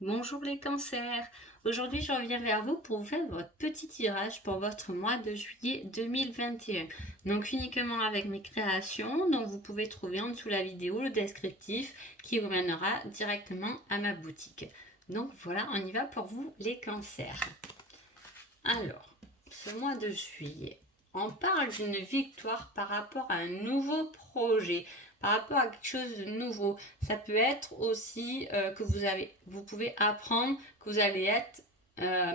Bonjour les cancers, aujourd'hui je reviens vers vous pour vous faire votre petit tirage pour votre mois de juillet 2021. Donc uniquement avec mes créations, donc vous pouvez trouver en dessous la vidéo le descriptif qui vous mènera directement à ma boutique. Donc voilà, on y va pour vous les cancers. Alors, ce mois de juillet, on parle d'une victoire par rapport à un nouveau projet, par rapport à quelque chose de nouveau. Ça peut être aussi que vous pouvez apprendre que vous allez être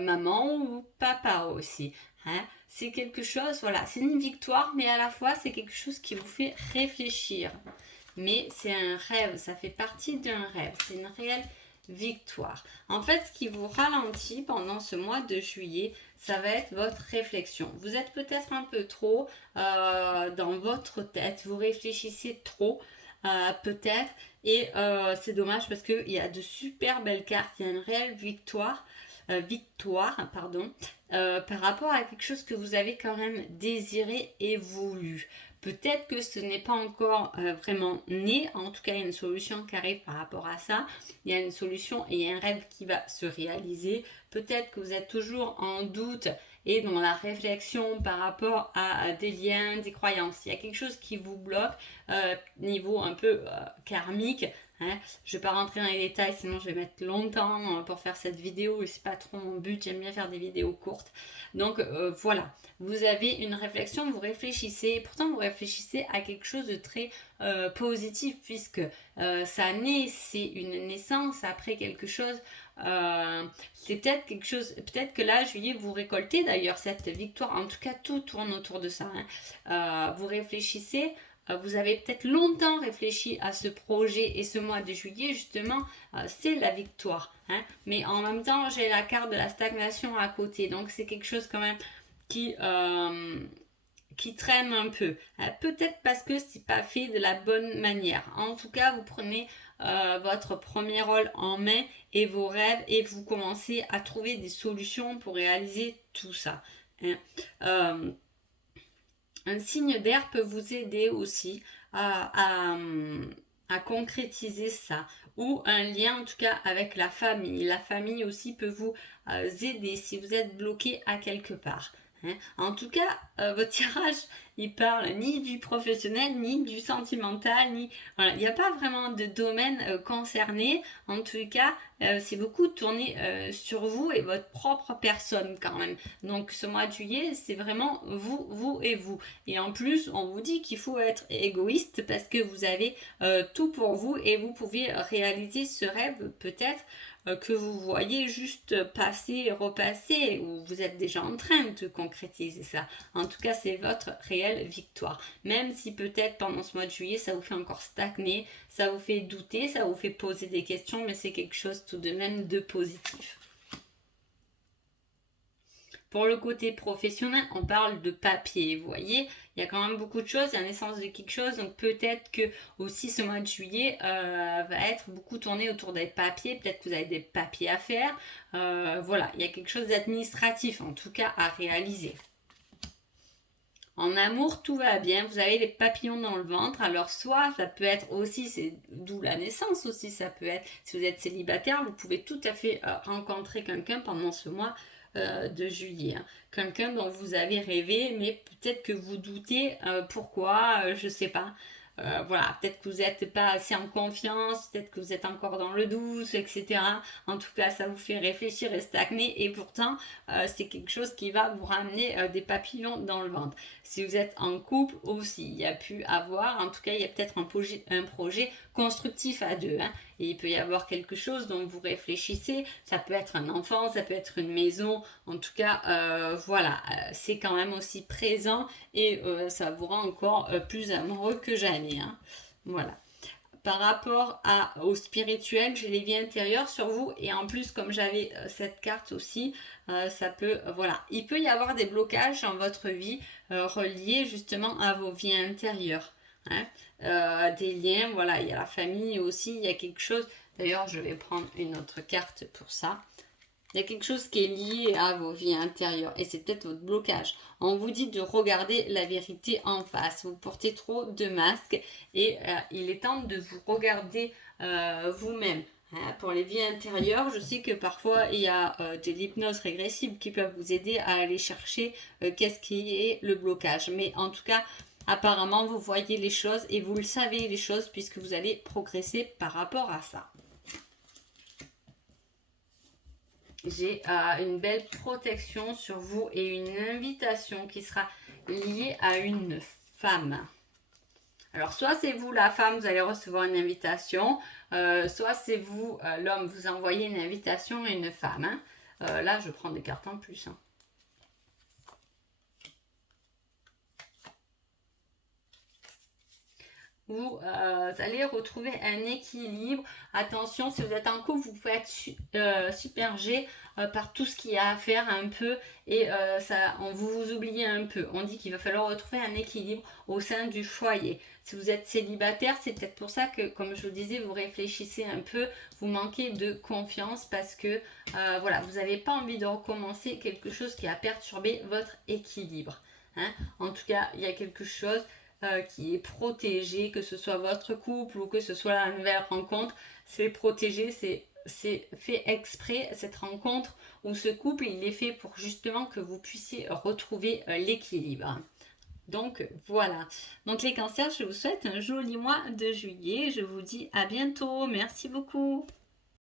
maman ou papa aussi. Hein. C'est quelque chose, voilà, c'est une victoire, mais à la fois c'est quelque chose qui vous fait réfléchir. Mais c'est un rêve, ça fait partie d'un rêve, c'est une réelle victoire. En fait, ce qui vous ralentit pendant ce mois de juillet, ça va être votre réflexion. Vous êtes peut-être un peu trop dans votre tête, vous réfléchissez trop peut-être, et c'est dommage parce qu'il y a de super belles cartes, il y a une réelle victoire, par rapport à quelque chose que vous avez quand même désiré et voulu. Peut-être que ce n'est pas encore vraiment né, en tout cas il y a une solution qui arrive par rapport à ça, il y a une solution et il y a un rêve qui va se réaliser. Peut-être que vous êtes toujours en doute et dans la réflexion par rapport à des liens, des croyances. Il y a quelque chose qui vous bloque, niveau un peu karmique. Hein. Je ne vais pas rentrer dans les détails, sinon je vais mettre longtemps pour faire cette vidéo et c'est pas trop mon but. J'aime bien faire des vidéos courtes. Donc voilà, vous avez une réflexion, vous réfléchissez, pourtant vous réfléchissez à quelque chose de très positif puisque ça naît, c'est une naissance après quelque chose. C'est peut-être quelque chose, peut-être que là, juillet, vous récoltez d'ailleurs cette victoire. En tout cas, tout tourne autour de ça. Hein. Vous réfléchissez. Vous avez peut-être longtemps réfléchi à ce projet et ce mois de juillet, justement, c'est la victoire. Hein. Mais en même temps, j'ai la carte de la stagnation à côté. Donc, c'est quelque chose quand même qui, qui traîne un peu. Peut-être parce que c'est pas fait de la bonne manière. En tout cas, vous prenez votre premier rôle en main et vos rêves et vous commencez à trouver des solutions pour réaliser tout ça. Hein. Un signe d'air peut vous aider aussi à concrétiser ça ou un lien en tout cas avec la famille. La famille aussi peut vous aider si vous êtes bloqué à quelque part. Hein. En tout cas, votre tirage, il parle ni du professionnel, ni du sentimental, ni voilà, il n'y a pas vraiment de domaine concerné. En tout cas, c'est beaucoup tourné sur vous et votre propre personne quand même. Donc ce mois de juillet, c'est vraiment vous, vous et vous. Et en plus, on vous dit qu'il faut être égoïste parce que vous avez tout pour vous et vous pouvez réaliser ce rêve peut-être que vous voyez juste passer et repasser ou vous êtes déjà en train de concrétiser ça. En tout cas, c'est votre réelle victoire. Même si peut-être pendant ce mois de juillet, ça vous fait encore stagner, ça vous fait douter, ça vous fait poser des questions, mais c'est quelque chose tout de même de positif. Pour le côté professionnel, on parle de papier. Vous voyez, il y a quand même beaucoup de choses, il y a la naissance de quelque chose. Donc peut-être que aussi ce mois de juillet va être beaucoup tourné autour des papiers. Peut-être que vous avez des papiers à faire. Voilà, il y a quelque chose d'administratif en tout cas à réaliser. En amour, tout va bien. Vous avez les papillons dans le ventre. Alors, soit ça peut être aussi, c'est d'où la naissance aussi, ça peut être, si vous êtes célibataire, vous pouvez tout à fait rencontrer quelqu'un pendant ce mois de juillet. Hein. Quelqu'un dont vous avez rêvé, mais peut-être que vous doutez pourquoi, je sais pas. Voilà, peut-être que vous n'êtes pas assez en confiance, peut-être que vous êtes encore dans le doute, etc. En tout cas, ça vous fait réfléchir et stagner, et pourtant, c'est quelque chose qui va vous ramener des papillons dans le ventre. Si vous êtes en couple aussi, il y a pu avoir, en tout cas, il y a peut-être un projet constructif à deux. Hein, et il peut y avoir quelque chose dont vous réfléchissez. Ça peut être un enfant, ça peut être une maison. En tout cas, voilà, c'est quand même aussi présent et ça vous rend encore plus amoureux que jamais. Hein. Voilà. Par rapport au spirituel, j'ai les vies intérieures sur vous et en plus comme j'avais cette carte aussi, ça peut, voilà, il peut y avoir des blocages dans votre vie reliés justement à vos vies intérieures. Hein. Des liens, voilà, il y a la famille aussi, il y a quelque chose. D'ailleurs, je vais prendre une autre carte pour ça. Il y a quelque chose qui est lié à vos vies intérieures et c'est peut-être votre blocage. On vous dit de regarder la vérité en face. Vous portez trop de masques et il est temps de vous regarder vous-même. Hein, pour les vies intérieures, je sais que parfois il y a de l'hypnose régressive qui peuvent vous aider à aller chercher qu'est-ce qui est le blocage. Mais en tout cas, apparemment, vous voyez les choses et vous le savez les choses puisque vous allez progresser par rapport à ça. J'ai une belle protection sur vous et une invitation qui sera liée à une femme. Alors, soit c'est vous, la femme, vous allez recevoir une invitation, soit c'est vous, l'homme, vous envoyez une invitation à une femme. Hein. Là, je prends des cartes en plus. Hein. Vous allez retrouver un équilibre. Attention, si vous êtes en couple, vous pouvez être submergé par tout ce qu'il y a à faire un peu et vous oubliez un peu. On dit qu'il va falloir retrouver un équilibre au sein du foyer. Si vous êtes célibataire, c'est peut-être pour ça que, comme je vous disais, vous réfléchissez un peu, vous manquez de confiance parce que voilà, vous n'avez pas envie de recommencer quelque chose qui a perturbé votre équilibre. Hein. En tout cas, il y a quelque chose qui est protégé, que ce soit votre couple ou que ce soit la nouvelle rencontre, c'est protégé, c'est fait exprès, cette rencontre ou ce couple, il est fait pour justement que vous puissiez retrouver l'équilibre. Donc voilà. Donc les cancers, je vous souhaite un joli mois de juillet. Je vous dis à bientôt. Merci beaucoup.